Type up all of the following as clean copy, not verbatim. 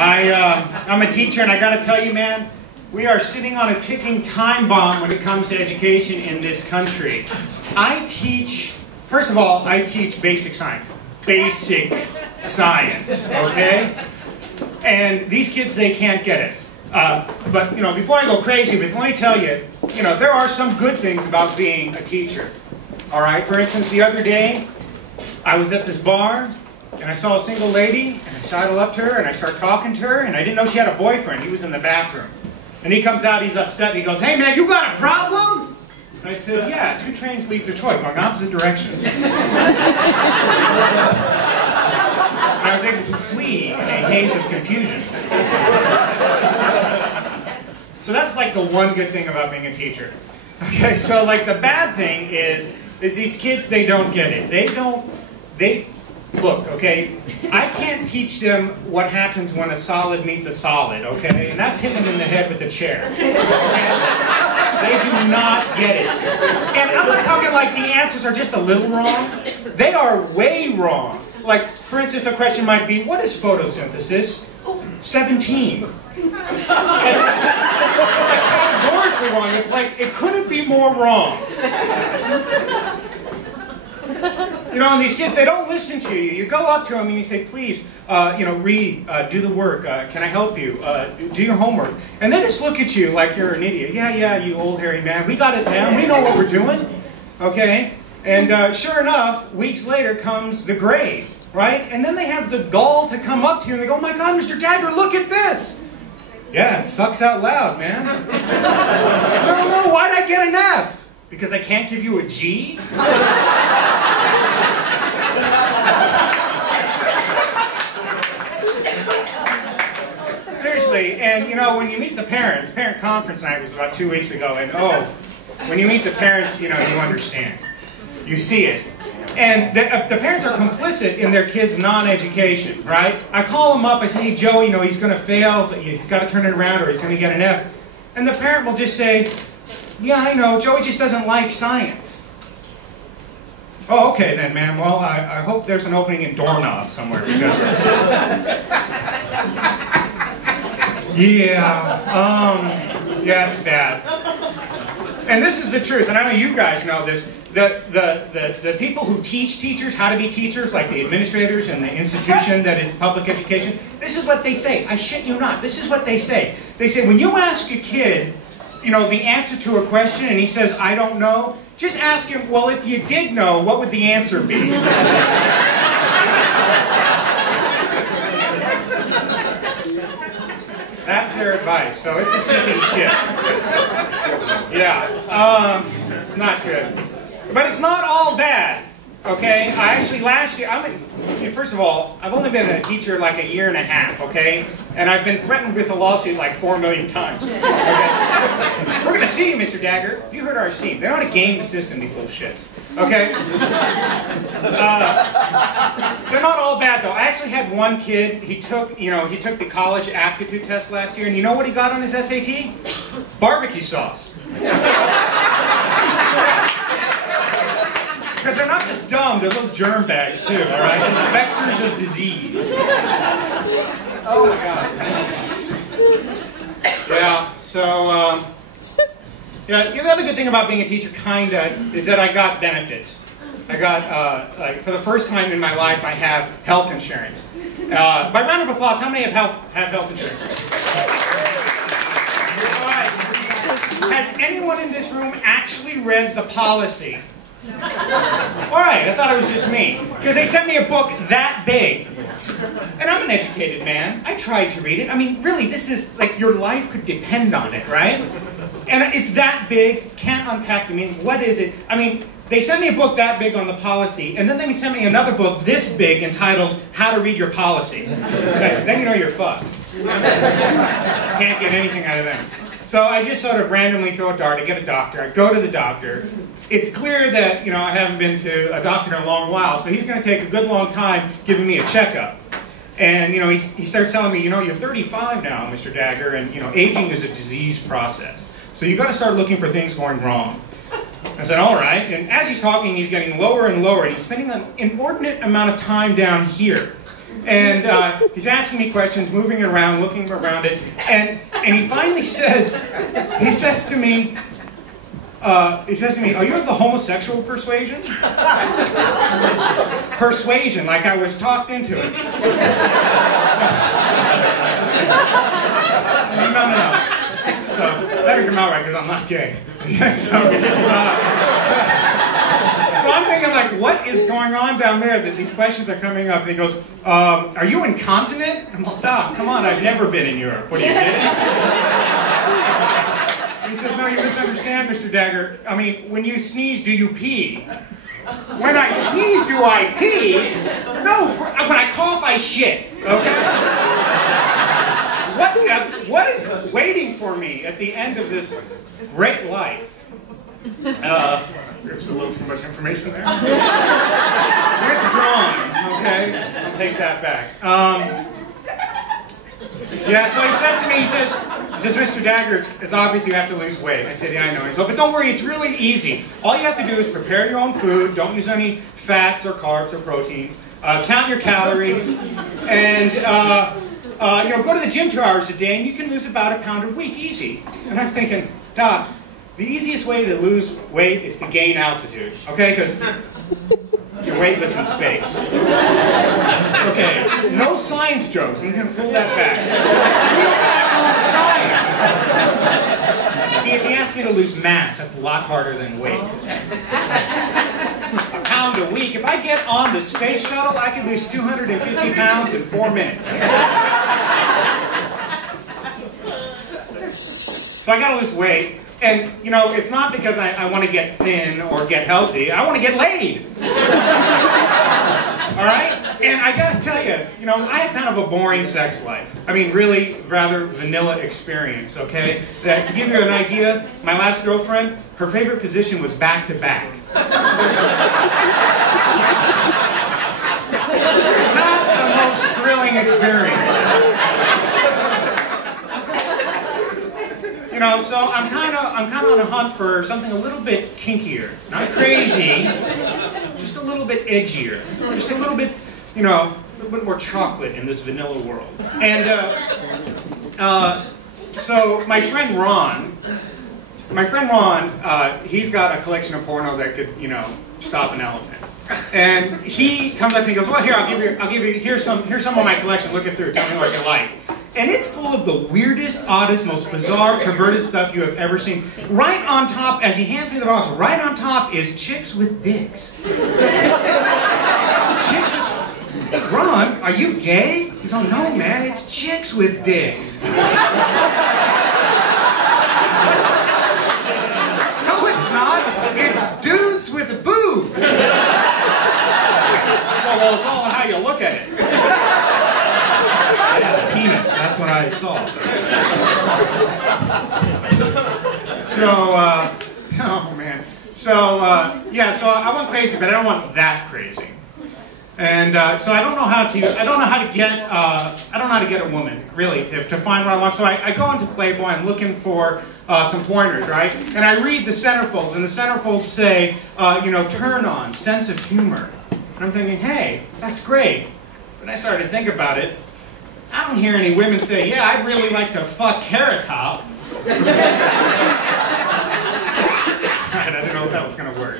I'm a teacher, and I got to tell you, man, we are sitting on a ticking time bomb when it comes to education in this country. I teach, first of all, I teach basic science. Basic science, okay? And these kids, they can't get it. But, you know, before I go crazy, but let me tell you, you know, there are some good things about being a teacher. All right, for instance, the other day, I was at this bar, and I saw a single lady, and I sidled up to her, and I started talking to her, and I didn't know she had a boyfriend. He was in the bathroom. And he comes out, he's upset, and he goes, "Hey man, you got a problem?" And I said, "Yeah, 2 trains leave Detroit, going opposite directions." I was able to flee in a haze of confusion. So that's like the one good thing about being a teacher. Okay, so like the bad thing is these kids, they don't get it. Look, okay, I can't teach them what happens when a solid meets a solid, okay? And that's hitting them in the head with a chair. Okay? They do not get it. And I'm not talking like the answers are just a little wrong. They are way wrong. Like, for instance, a question might be, what is photosynthesis? 17. It's like categorically wrong. It's like, it couldn't be more wrong. You know, and these kids, they don't listen to you. You go up to them and you say, "Please, you know, read, do the work, can I help you, do your homework." And they just look at you like you're an idiot. Yeah, you old hairy man, we got it down, we know what we're doing, okay? And sure enough, weeks later comes the grade, right? And then they have the gall to come up to you and they go, "Oh my God, Mr. Dagger, look at this." "Yeah, it sucks out loud, man." No, why'd I get an F? Because I can't give you a G? Seriously, and you know, when you meet the parents, parent conference night was about 2 weeks ago, and oh, when you meet the parents, you know, you understand. You see it. And the parents are complicit in their kids' non-education, right? I call them up, I say, "Hey, Joey, you know, he's going to fail, he's got to turn it around, or he's going to get an F." And the parent will just say, "Yeah, I know, Joey just doesn't like science." "Oh, okay then, man. Well, I hope there's an opening in doorknob somewhere." Because yeah, it's bad. And this is the truth, and I know you guys know this. The people who teach teachers how to be teachers, like the administrators and the institution that is public education, this is what they say. I shit you not. This is what they say. They say, when you ask a kid, you know, the answer to a question, and he says, "I don't know," just ask him, "Well, if you did know, what would the answer be?" That's their advice, so it's a sinking ship. Yeah, it's not good. But it's not all bad, okay? I actually, last year, first of all, I've only been a teacher like a year and a half, okay? And I've been threatened with a lawsuit like 4 million times, okay? "We're going to see you, Mr. Dagger." You heard our scene. They know how to game the system, these little shits, okay? They're not all bad, though. I actually had one kid, he took the college aptitude test last year, and you know what he got on his SAT? Barbecue sauce. Because they're not just dumb, they're little germ bags too, all right? Vectors of disease. Oh my God. Yeah, so, yeah, the other good thing about being a teacher, kinda, is that I got benefits. I got, like, for the first time in my life, I have health insurance. By round of applause, how many have health insurance? All right. Has anyone in this room actually read the policy? Alright, I thought it was just me. Because they sent me a book that big. And I'm an educated man. I tried to read it. I mean, really, this is like your life could depend on it, right? And it's that big, can't unpack the meaning. What is it? I mean, they sent me a book that big on the policy, and then they sent me another book this big entitled How to Read Your Policy. Okay, then you know you're fucked. Can't get anything out of them. So I just sort of randomly throw a dart. I get a doctor. I go to the doctor. It's clear that, you know, I haven't been to a doctor in a long while, so he's going to take a good long time giving me a checkup. And, you know, he starts telling me, "You know, you're 35 now, Mr. Dagger, and, you know, aging is a disease process. So you've got to start looking for things going wrong." I said, "All right." And as he's talking, he's getting lower and lower, and he's spending an inordinate amount of time down here. And he's asking me questions, moving around, looking around it, and he finally says to me, are you of the homosexual persuasion? Persuasion, like I was talked into it. No. So, better come out right, because I'm not gay. So I'm thinking, like, what is going on down there that these questions are coming up? And he goes, are you incontinent? I'm like, Doc, come on, I've never been in Europe. What are you kidding? He says, no, you misunderstand, Mr. Dagger. I mean, when you sneeze, do you pee? When I sneeze, do I pee? No, when I cough, I shit, okay? What is waiting for me at the end of this great life? There's a little too much information there. Withdrawn, okay? I'll take that back. Yeah, so he says to me, he says, Mr. Dagger, it's obvious you have to lose weight. I said, yeah, I know. He said, but don't worry, it's really easy. All you have to do is prepare your own food, don't use any fats or carbs or proteins, count your calories, and go to the gym 2 hours a day, and you can lose about 1 pound a week, easy. And I'm thinking, Doc, the easiest way to lose weight is to gain altitude, okay? Because you're weightless in space. Okay, no science jokes. I'm going to pull that back. Science. See, if he asks you to lose mass, that's a lot harder than weight. 1 pound a week. If I get on the space shuttle, I can lose 250 pounds in 4 minutes. So I got to lose weight. And, you know, it's not because I want to get thin or get healthy. I want to get laid. All right? And I got to tell you, you know, I had kind of a boring sex life. I mean, really rather vanilla experience, okay? That, to give you an idea, my last girlfriend, her favorite position was back to back. Not the most thrilling experience. You know, so I'm kind of on a hunt for something a little bit kinkier, not crazy, just a little bit edgier, just a little bit, you know, a little bit more chocolate in this vanilla world. And so my friend Ron, he's got a collection of porno that could, you know, stop an elephant. And he comes up to me and goes, well, here, I'll give you, here's some of my collection. Look it through. Tell me what you like. And it's full of the weirdest, oddest, most bizarre, perverted stuff you have ever seen. Right on top, as he hands me the box, right on top is chicks with dicks. Chicks with... Ron, are you gay? He's like, no, man, it's chicks with dicks. No, it's not. It's dudes with boobs. So, well, it's all on how you look at it. Yeah, penis, that's what I saw. So, oh man. So, yeah, so I went crazy, but I don't want that crazy. And so I don't know how to get a woman, really, to find what I want. So I go into Playboy, I'm looking for some pointers, right? And I read the centerfolds, and the centerfolds say, you know, turn on, sense of humor. And I'm thinking, hey, that's great. But I started to think about it. I don't hear any women say, yeah, I'd really like to fuck Carrot Top. Right, I didn't know if that was going to work.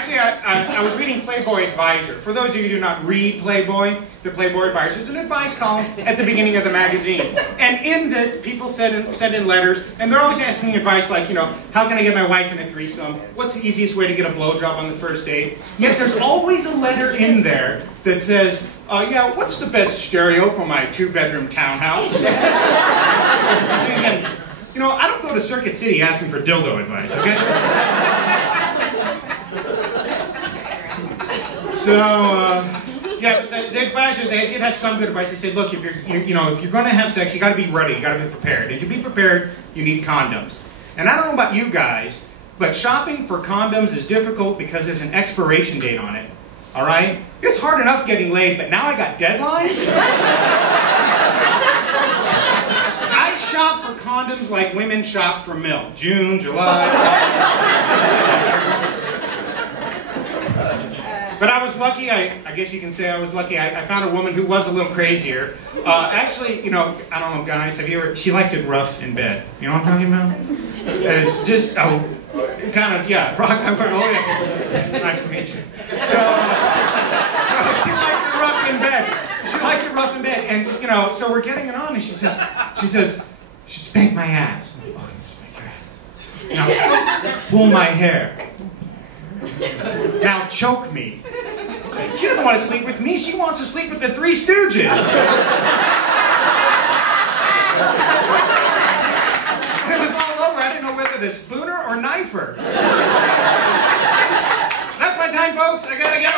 So I was reading Playboy Advisor. For those of you who do not read Playboy, the Playboy Advisor is an advice column at the beginning of the magazine. And in this, people send in letters, and they're always asking advice like, you know, how can I get my wife in a threesome? What's the easiest way to get a blowjob on the first date? Yet there's always a letter in there that says, yeah, what's the best stereo for my 2-bedroom townhouse? And, you know, I don't go to Circuit City asking for dildo advice, okay? So, yeah, the advisor, they did have some good advice. They said, look, if you're going to have sex, you got to be ready, you got to be prepared. And to be prepared, you need condoms. And I don't know about you guys, but shopping for condoms is difficult because there's an expiration date on it. All right? It's hard enough getting laid, but now I got deadlines? I shop for condoms like women shop for milk. June, July. But I was lucky, I guess you can say I was lucky. I found a woman who was a little crazier. Actually, you know, I don't know, guys, have you ever, she liked it rough in bed. You know what I'm talking about? It's just, kind of, yeah, rock my word, oh yeah. It's nice to meet you. So, she liked it rough in bed. She liked it rough in bed. And, you know, so we're getting it on, and she says, she spanked my ass. I'm like, oh, you spank your ass. Now, pull my hair. Now choke me. She doesn't want to sleep with me. She wants to sleep with the Three Stooges. It was all over. I didn't know whether to spoon her or knife her. That's my time, folks. I gotta go.